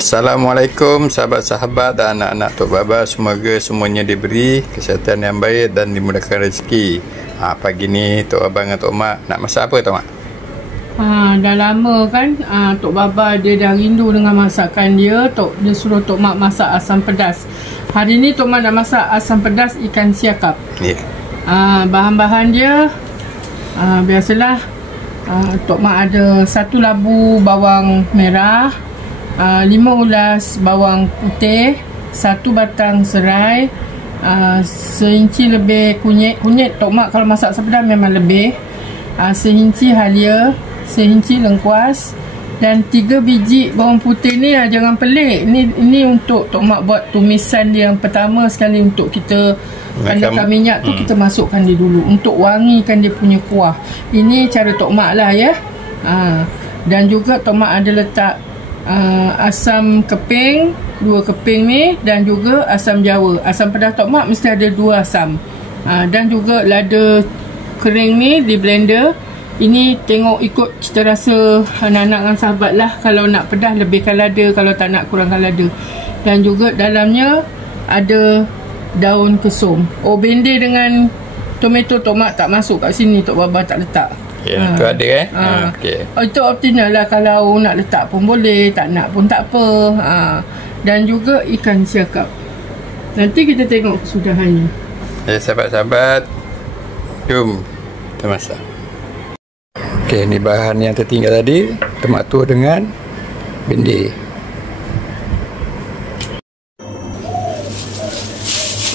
Assalamualaikum sahabat-sahabat dan anak-anak Tok Baba. Semoga semuanya diberi kesihatan yang baik dan dimudahkan rezeki. Pagi ni Tok Baba dengan Tok Mak nak masak apa Tok Mak? Dah lama kan Tok Baba dia dah rindu dengan masakan dia. Dia suruh Tok Mak masak asam pedas. Hari ni Tok Mak nak masak asam pedas ikan siakap. Bahan-bahan dia biasalah. Tok Mak ada 1 labu bawang merah, 5 ulas bawang putih, 1 batang serai, seinci lebih kunyit Tok Mak kalau masak asam pedas memang lebih, seinci halia, seinci lengkuas, dan 3 biji bawang putih ni jangan pelik. Ini untuk Tok Mak buat tumisan dia yang pertama sekali. Untuk kita panaskan minyak tu kita masukkan dia dulu untuk wangikan dia punya kuah. Ini cara Tok Mak lah ya. Dan juga Tok Mak ada letak asam keping, 2 keping ni, dan juga asam jawa. Asam pedas Tok Mak mesti ada 2 asam. Dan juga lada kering ni di blender. Ini tengok ikut cita rasa anak-anak dan sahabat lah. Kalau nak pedas lebihkan lada, kalau tak nak kurangkan lada. Dan juga dalamnya ada daun kesum. Bende dengan tomato Tok Mak tak masuk kat sini, Tok Baba tak letak. Itu ada okay. Itu optional lah. Kalau nak letak pun boleh, tak nak pun tak apa. Dan juga ikan siakap. Nanti kita tengok kesudahannya. Sahabat-sahabat, jom kita masak. Okey, ni bahan yang tertinggal tadi, tomato dengan bende.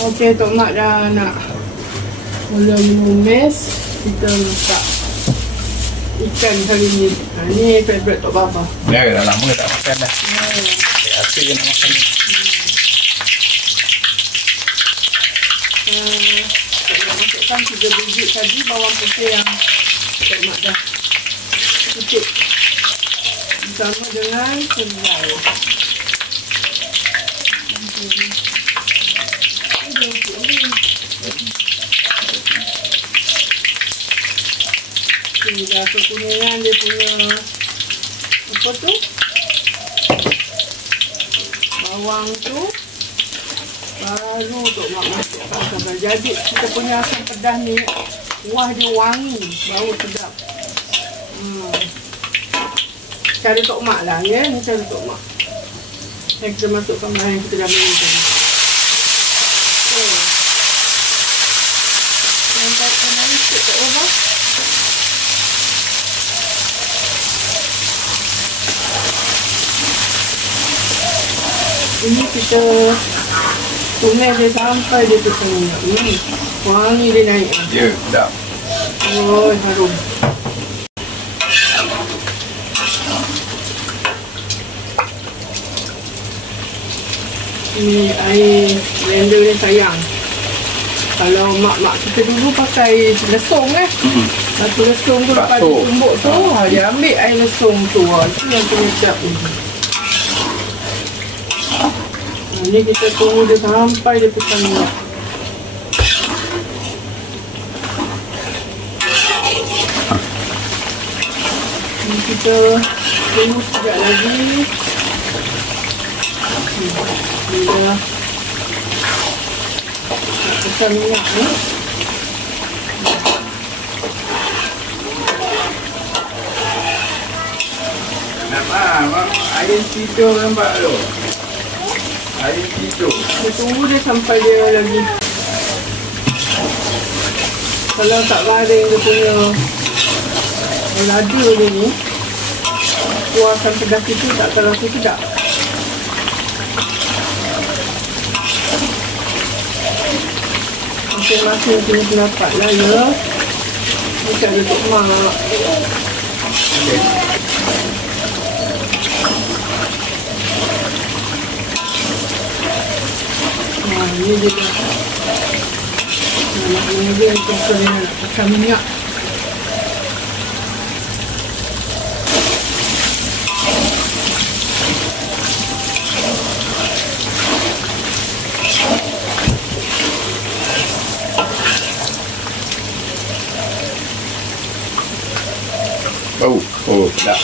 Okey, Tok Mak dah nak mula menumis. Kita masak ikan hari ni. Ni favourite Tok Baba. Ya, dah lama tak makan dah. Asyik je nak makan ni. Kita masukkan 3 biji tadi bawang putih yang Tok Mak dah cucuk bersama dengan serai. Dah kekuningan dia punya apa tu, bawang tu, baru Tok Mak masukkan sampai. Jadi kita punya asam pedas ni kuah dia wangi, bau sedap. Cara Tok Mak lah ya, ni cara Tok Mak. Dan kita masukkan bahan yang kita dah beri tadi. Nampakkan lagi sikit Tok Baba. Ini kita tumis dia sampai dia tersenyap. Wangi dia naik. Ya, sedap. Oh, harum. Ni air blender ni sayang. Kalau mak-mak kita dulu pakai lesung satu lesung tu lepas ditumbuk tu, dia ambil air lesung tu. Itu yang penyedap ni. Ni kita tunggu dia sampai dia pecah minyak. Ni kita tunggu sekejap lagi. Bila pecah minyak ni, nampak air tidur nampak tu. Air tidur. kita tunggu dia sampai dia lagi. Kalau tak garing dia punya lada dia ni, kuah asam pedas itu tak terasa sedap. Masing-masing punya pendapat lah ya. Ni cara Tok Mak. Ni dia dah nak mengajar untuk kena pecah minyak. Sedap.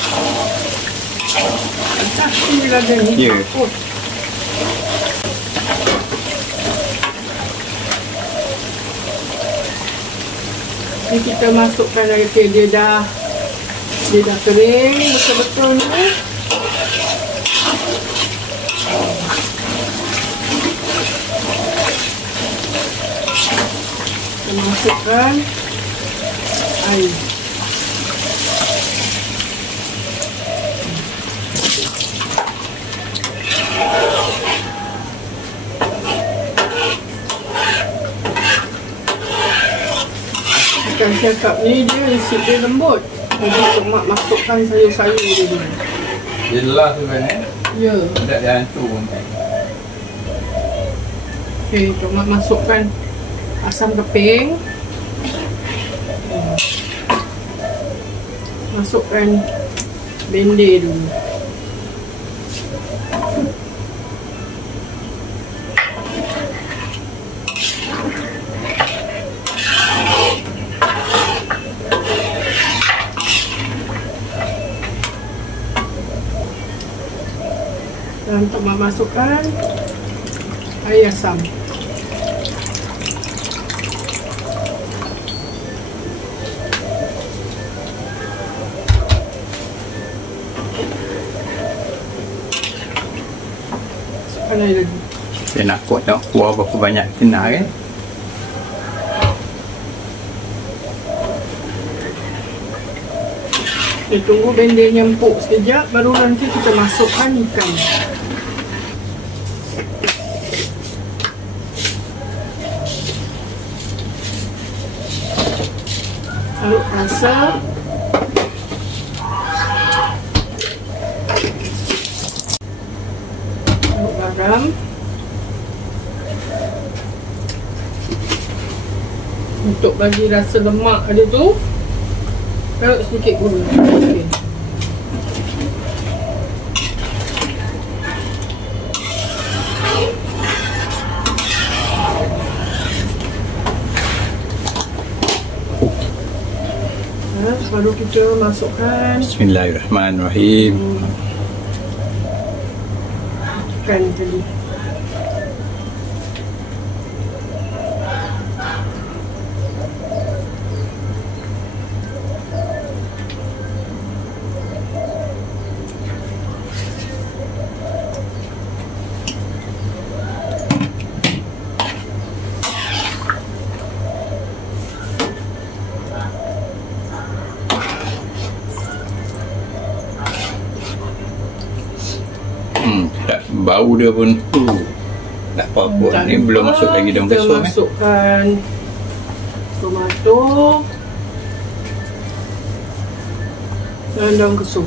Ini lada ni. Ya. Oh. Ni kita masukkan lagi, dia dah kering betul-betul ni. Kita masukkan air. Ikan siakap ni dia isi dia lembut. Jadi Tok Mak masukkan sayur-sayur dia dulu. Dia lelah tu kan Ya. Tak dia hancur pun kan. Okey, Tok Mak masukkan asam keping. Masukkan bendir dulu. Dan Tok Mak masukkan air asam. Masukkan air lagi. Dia nak kuat tengok kuah berapa banyak kena kan. Kita tunggu bendirnya empuk sekejap, baru nanti kita masukkan ikan. Aduk rasa. Aduk garam. Untuk bagi rasa lemak dia tu, aduk sedikit gula. Okay. Baru kita masukkan Bismillahirrahmanirrahim. Ikan tadi. Tak, bau dia pun tak apa-apa. Ni belum masuk lagi daun kita kesum masukkan tomato dan daun kesum.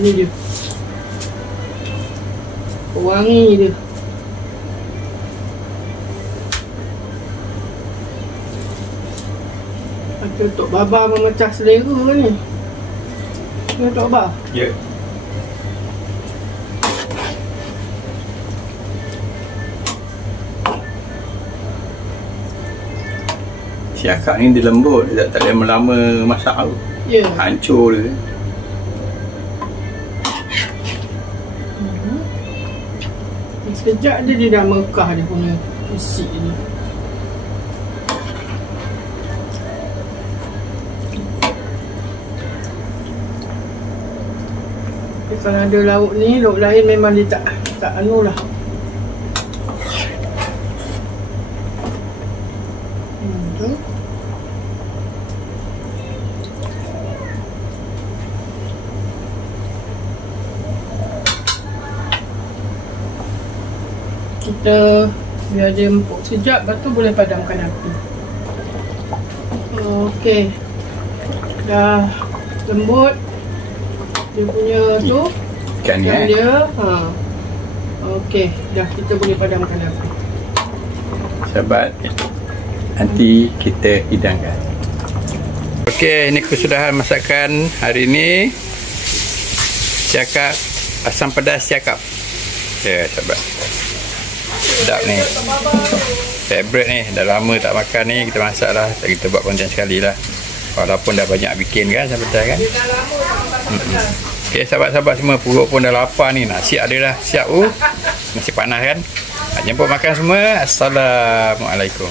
Ini dia wangi dia. Ada Tok Baba memecah selera ni. Ya Tok Baba? Ya. Siakap ni dia lembut, dia tak boleh lama masak tu. Ya. Hancur dia. Sekejap dia dah mekah dia punya isi ni. Kalau ada lauk ni, lauk lain memang dia tak anu lah. Tu. Kita biar dia empuk sekejap, lepas tu boleh padamkan api. Okey. Dah lembut dia punya tu. Ikan ni dia. Okey, dah kita boleh padamkan api. Sahabat, nanti kita hidangkan. Okey, ini kesudahan masakan hari ini. Siakap asam pedas siakap. Ya, sahabat. Sedap ni. Favorite ni. Dah lama tak makan ni, kita masak lah. Kita buat konten sekali lah. Walaupun dah banyak bikin kan, sampai kan. Dah lama tak makan pedas. Okey, sahabat-sahabat semua, perut pun dah lapar ni. Nasi ada dah siap. Nasi panas kan. Jemput makan semua. Assalamualaikum.